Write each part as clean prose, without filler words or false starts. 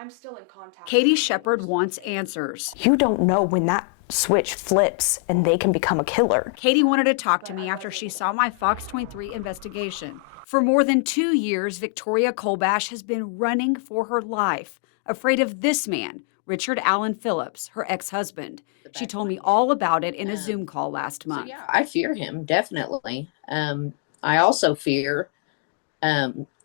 I'm still in contact. Katie Shepard wants answers. You don't know when that switch flips and they can become a killer. Katie wanted to talk to me after she saw my FOX23 investigation. For more than 2 years, Victoria Colbash has been running for her life, afraid of this man, Richard Allen Phillips, her ex-husband. She told me all about it in a Zoom call last month. So yeah, I fear him, definitely. I also fear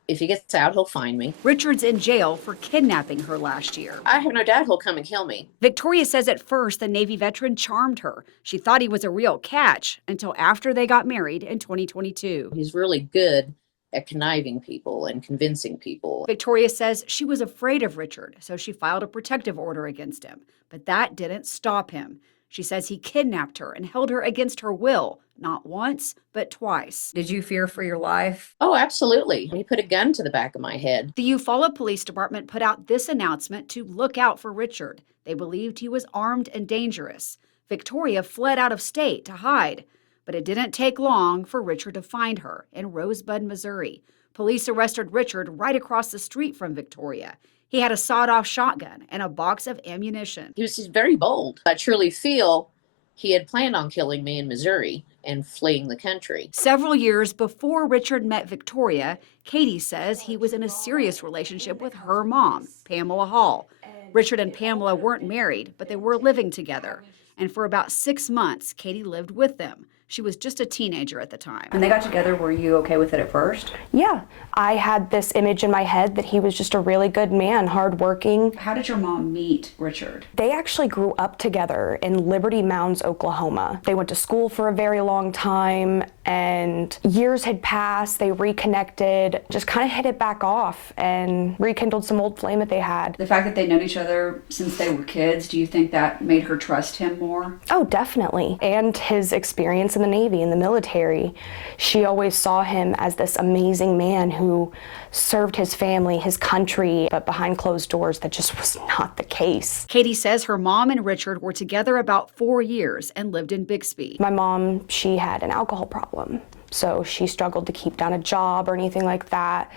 if he gets out, he'll find me. Richard's in jail for kidnapping her last year. I have no doubt he'll come and kill me. Victoria says at first the Navy veteran charmed her. She thought he was a real catch until after they got married in 2022. He's really good at conniving people and convincing people. Victoria says she was afraid of Richard, so she filed a protective order against him. But that didn't stop him. She says he kidnapped her and held her against her will, not once, but twice. Did you fear for your life? Oh, absolutely. He put a gun to the back of my head. The Eufaula Police Department put out this announcement to look out for Richard. They believed he was armed and dangerous. Victoria fled out of state to hide, but it didn't take long for Richard to find her in Rosebud, Missouri. Police arrested Richard right across the street from Victoria. He had a sawed-off shotgun and a box of ammunition. He was very bold. I truly feel he had planned on killing me in Missouri and fleeing the country. Several years before Richard met Victoria, Katie says he was in a serious relationship with her mom, Pamela Hall. Richard and Pamela weren't married, but they were living together. And for about 6 months, Katie lived with them. She was just a teenager at the time. When they got together, were you okay with it at first? Yeah, I had this image in my head that he was just a really good man, hardworking. How did your mom meet Richard? They actually grew up together in Liberty Mounds, Oklahoma. They went to school for a very long time, and years had passed. They reconnected, just kind of hit it back off and rekindled some old flame that they had. The fact that they'd known each other since they were kids, do you think that made her trust him more? Oh, definitely. And his experience in the Navy, in the military. She always saw him as this amazing man who served his family, his country, but behind closed doors, that just was not the case. Katie says her mom and Richard were together about 4 years and lived in Bixby. My mom, she had an alcohol problem, so she struggled to keep down a job or anything like that,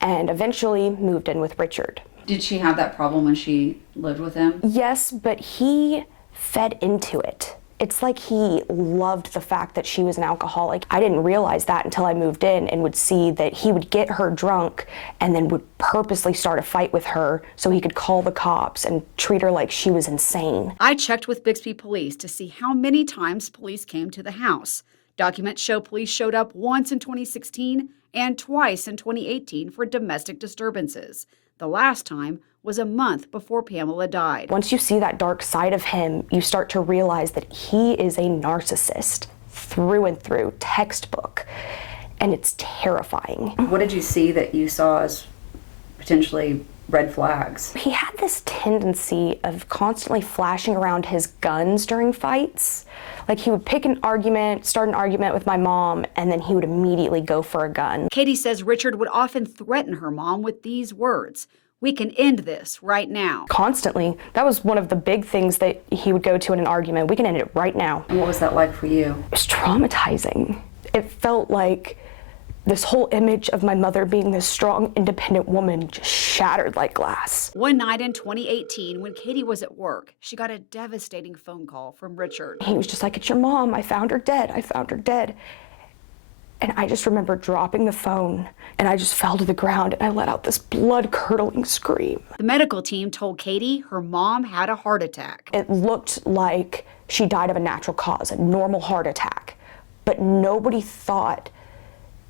and eventually moved in with Richard. Did she have that problem when she lived with him? Yes, but he fed into it. It's like he loved the fact that she was an alcoholic. I didn't realize that until I moved in and would see that he would get her drunk and then would purposely start a fight with her so he could call the cops and treat her like she was insane. I checked with Bixby police to see how many times police came to the house. Documents show police showed up once in 2016 and twice in 2018 for domestic disturbances. The last time was a month before Pamela died. Once you see that dark side of him, you start to realize that he is a narcissist through and through, textbook, and it's terrifying. What did you see that you saw as potentially red flags? He had this tendency of constantly flashing around his guns during fights. Like he would pick an argument, start an argument with my mom, and then he would immediately go for a gun. Katie says Richard would often threaten her mom with these words: "We can end this right now." Constantly. That was one of the big things that he would go to in an argument. We can end it right now. And what was that like for you? It was traumatizing. It felt like this whole image of my mother being this strong, independent woman just shattered like glass. One night in 2018, when Katie was at work, she got a devastating phone call from Richard. He was just like, "It's your mom. I found her dead. I found her dead." And I just remember dropping the phone, and I just fell to the ground, and I let out this blood-curdling scream. The medical team told Katie her mom had a heart attack. It looked like she died of a natural cause, a normal heart attack, but nobody thought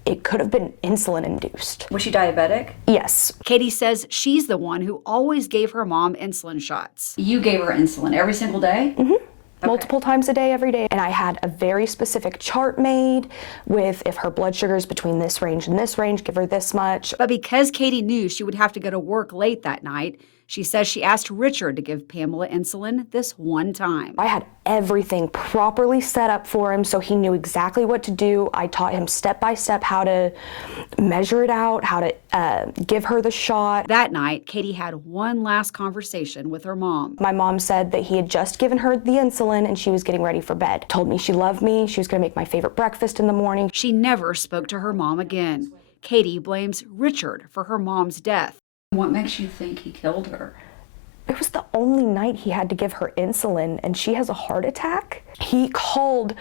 it could have been insulin-induced. Was she diabetic? Yes. Katie says she's the one who always gave her mom insulin shots. You gave her insulin every single day? Mm-hmm. Okay. Multiple times a day, every day. And I had a very specific chart made with if her blood sugar is between this range and this range, give her this much. But because Katie knew she would have to go to work late that night, she says she asked Richard to give Pamela insulin this one time. I had everything properly set up for him so he knew exactly what to do. I taught him step by step how to measure it out, how to give her the shot. That night, Katie had one last conversation with her mom. My mom said that he had just given her the insulin and she was getting ready for bed. Told me she loved me, she was gonna make my favorite breakfast in the morning. She never spoke to her mom again. Katie blames Richard for her mom's death. What makes you think he killed her? It was the only night he had to give her insulin, and she has a heart attack. He called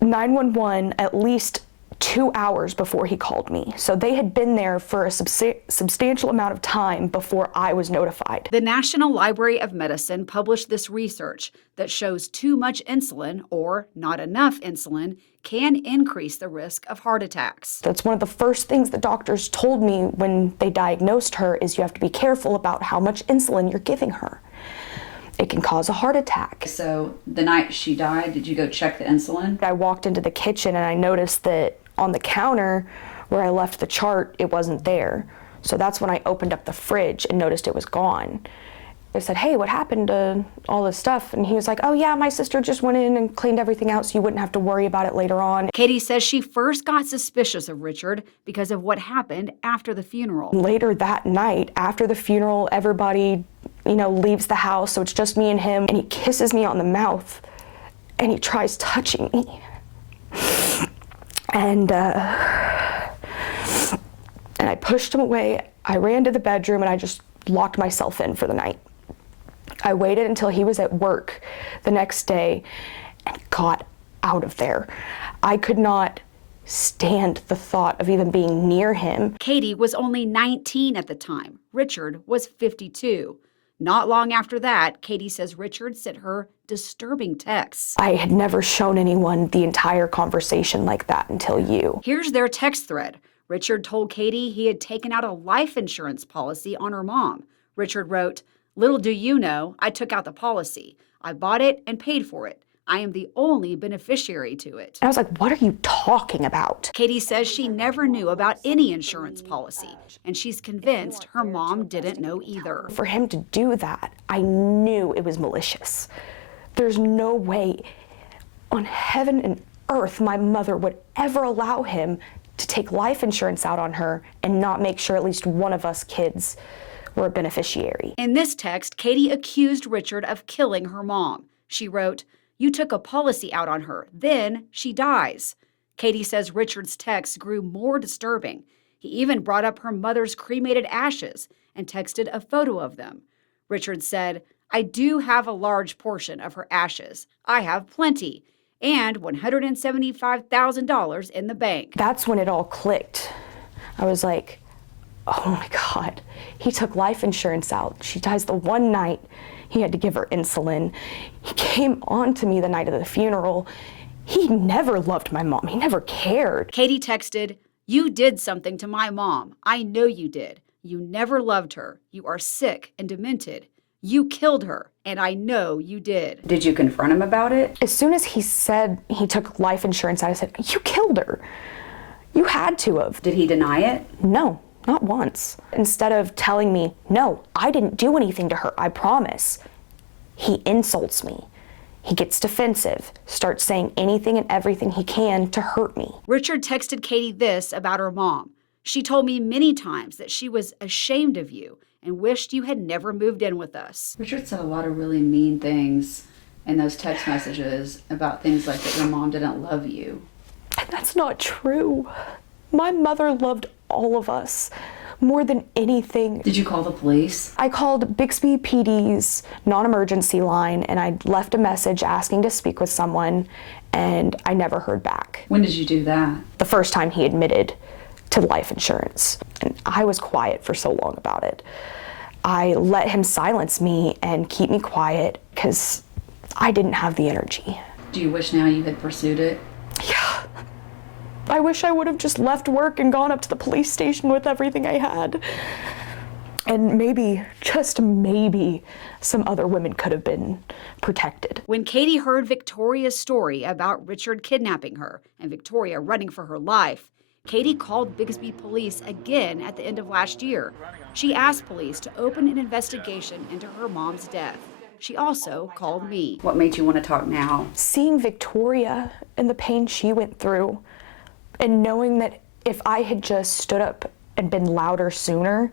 911 at least 2 hours before he called me. So they had been there for a substantial amount of time before I was notified. The National Library of Medicine published this research that shows too much insulin or not enough insulin can increase the risk of heart attacks. That's one of the first things the doctors told me when they diagnosed her is you have to be careful about how much insulin you're giving her. It can cause a heart attack. So the night she died, did you go check the insulin? I walked into the kitchen and I noticed that on the counter where I left the chart, it wasn't there. So that's when I opened up the fridge and noticed it was gone. I said, hey, what happened to all this stuff? And he was like, oh yeah, my sister just went in and cleaned everything out so you wouldn't have to worry about it later on. Katie says she first got suspicious of Richard because of what happened after the funeral. Later that night, after the funeral, everybody, leaves the house, so it's just me and him, and he kisses me on the mouth, and he tries touching me. And I pushed him away. I ran to the bedroom, and I just locked myself in for the night. I waited until he was at work the next day and got out of there. I could not stand the thought of even being near him. Katie was only 19 at the time. Richard was 52. Not long after that, Katie says Richard sent her disturbing texts. I had never shown anyone the entire conversation like that until you. Here's their text thread. Richard told Katie he had taken out a life insurance policy on her mom. Richard wrote, little do you know, I took out the policy. I bought it and paid for it. I am the only beneficiary to it. I was like, what are you talking about? Katie says she never knew about any insurance policy, and she's convinced her mom didn't know either. For him to do that, I knew it was malicious. There's no way on heaven and earth my mother would ever allow him to take life insurance out on her and not make sure at least one of us kids were a beneficiary. In this text, Katie accused Richard of killing her mom. She wrote, you took a policy out on her, then she dies. Katie says Richard's texts grew more disturbing. He even brought up her mother's cremated ashes and texted a photo of them. Richard said, I do have a large portion of her ashes. I have plenty, and $175,000 in the bank. That's when it all clicked. I was like, oh my God, he took life insurance out. She dies the one night he had to give her insulin. He came on to me the night of the funeral. He never loved my mom. He never cared. Katie texted, you did something to my mom. I know you did. You never loved her. You are sick and demented. You killed her, and I know you did. Did you confront him about it? As soon as he said he took life insurance out, I said, you killed her. You had to have. Did he deny it? No. Not once. Instead of telling me, no, I didn't do anything to her, I promise, he insults me. He gets defensive, starts saying anything and everything he can to hurt me. Richard texted Katie this about her mom. She told me many times that she was ashamed of you and wished you had never moved in with us. Richard said a lot of really mean things in those text messages about things like that your mom didn't love you. And that's not true. My mother loved all of us more than anything. Did you call the police? I called Bixby PD's non-emergency line and I left a message asking to speak with someone, and I never heard back. When did you do that? The first time he admitted to life insurance. And I was quiet for so long about it. I let him silence me and keep me quiet because I didn't have the energy. Do you wish now you had pursued it? Yeah. I wish I would have just left work and gone up to the police station with everything I had. And maybe, just maybe, some other women could have been protected. When Katie heard Victoria's story about Richard kidnapping her and Victoria running for her life, Katie called Bixby police again at the end of last year. She asked police to open an investigation into her mom's death. She also called me. What made you want to talk now? Seeing Victoria and the pain she went through, and knowing that if I had just stood up and been louder sooner,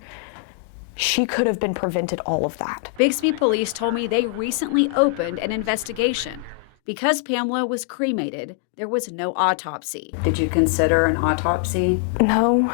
she could have been prevented all of that. Bixby police told me they recently opened an investigation. Because Pamela was cremated, there was no autopsy. Did you consider an autopsy? No,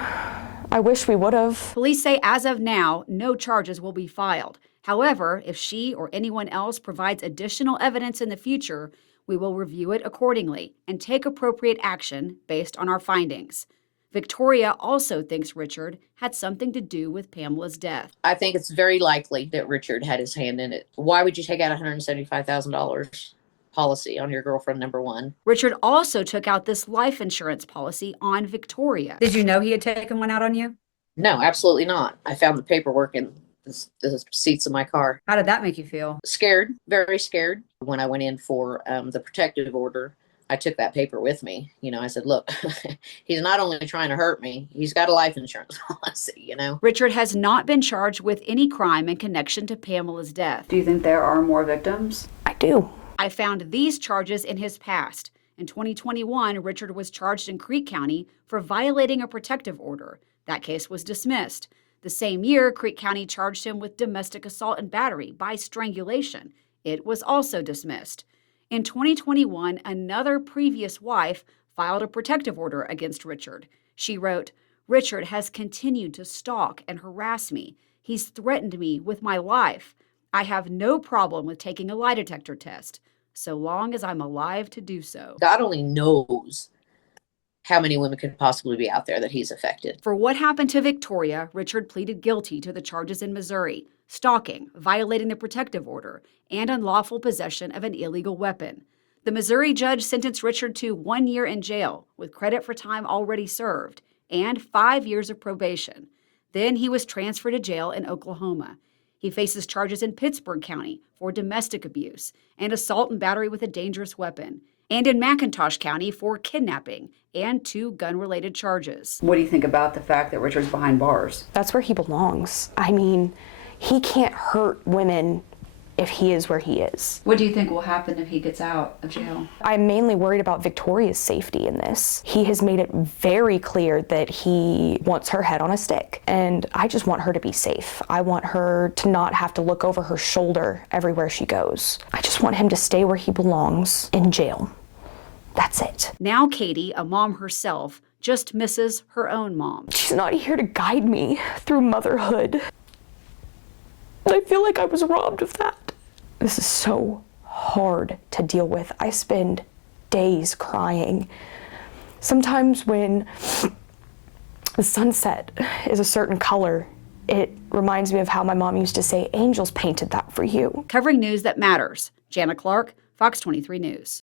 I wish we would have. Police say as of now, no charges will be filed. However, if she or anyone else provides additional evidence in the future, we will review it accordingly and take appropriate action based on our findings. Victoria also thinks Richard had something to do with Pamela's death. I think it's very likely that Richard had his hand in it. Why would you take out $175,000 policy on your girlfriend, number one? Richard also took out this life insurance policy on Victoria. Did you know he had taken one out on you? No, absolutely not. I found the paperwork in the seats of my car. How did that make you feel? Scared, very scared. When I went in for the protective order, I took that paper with me. I said, look, he's not only trying to hurt me, he's got a life insurance policy, Richard has not been charged with any crime in connection to Pamela's death. Do you think there are more victims? I do. I found these charges in his past. In 2021, Richard was charged in Creek County for violating a protective order. That case was dismissed. The same year, Creek County charged him with domestic assault and battery by strangulation. It was also dismissed. In 2021, another previous wife filed a protective order against Richard. She wrote, "Richard has continued to stalk and harass me. He's threatened me with my life. I have no problem with taking a lie detector test, so long as I'm alive to do so." God only knows how many women could possibly be out there that he's affected. For what happened to Victoria, Richard pleaded guilty to the charges in Missouri: stalking, violating the protective order, and unlawful possession of an illegal weapon. The Missouri judge sentenced Richard to 1 year in jail, with credit for time already served, and 5 years of probation. Then he was transferred to jail in Oklahoma. He faces charges in Pittsburgh County for domestic abuse and assault and battery with a dangerous weapon, and in McIntosh County for kidnapping and 2 gun-related charges. What do you think about the fact that Richard's behind bars? That's where he belongs. I mean, he can't hurt women if he is where he is. What do you think will happen if he gets out of jail? I'm mainly worried about Victoria's safety in this. He has made it very clear that he wants her head on a stick, and I just want her to be safe. I want her to not have to look over her shoulder everywhere she goes. I just want him to stay where he belongs, in jail. That's it. Now Katie, a mom herself, just misses her own mom. She's not here to guide me through motherhood. I feel like I was robbed of that. This is so hard to deal with. I spend days crying. Sometimes when the sunset is a certain color, it reminds me of how my mom used to say, "Angels painted that for you." Covering news that matters. Jana Clark, Fox 23 News.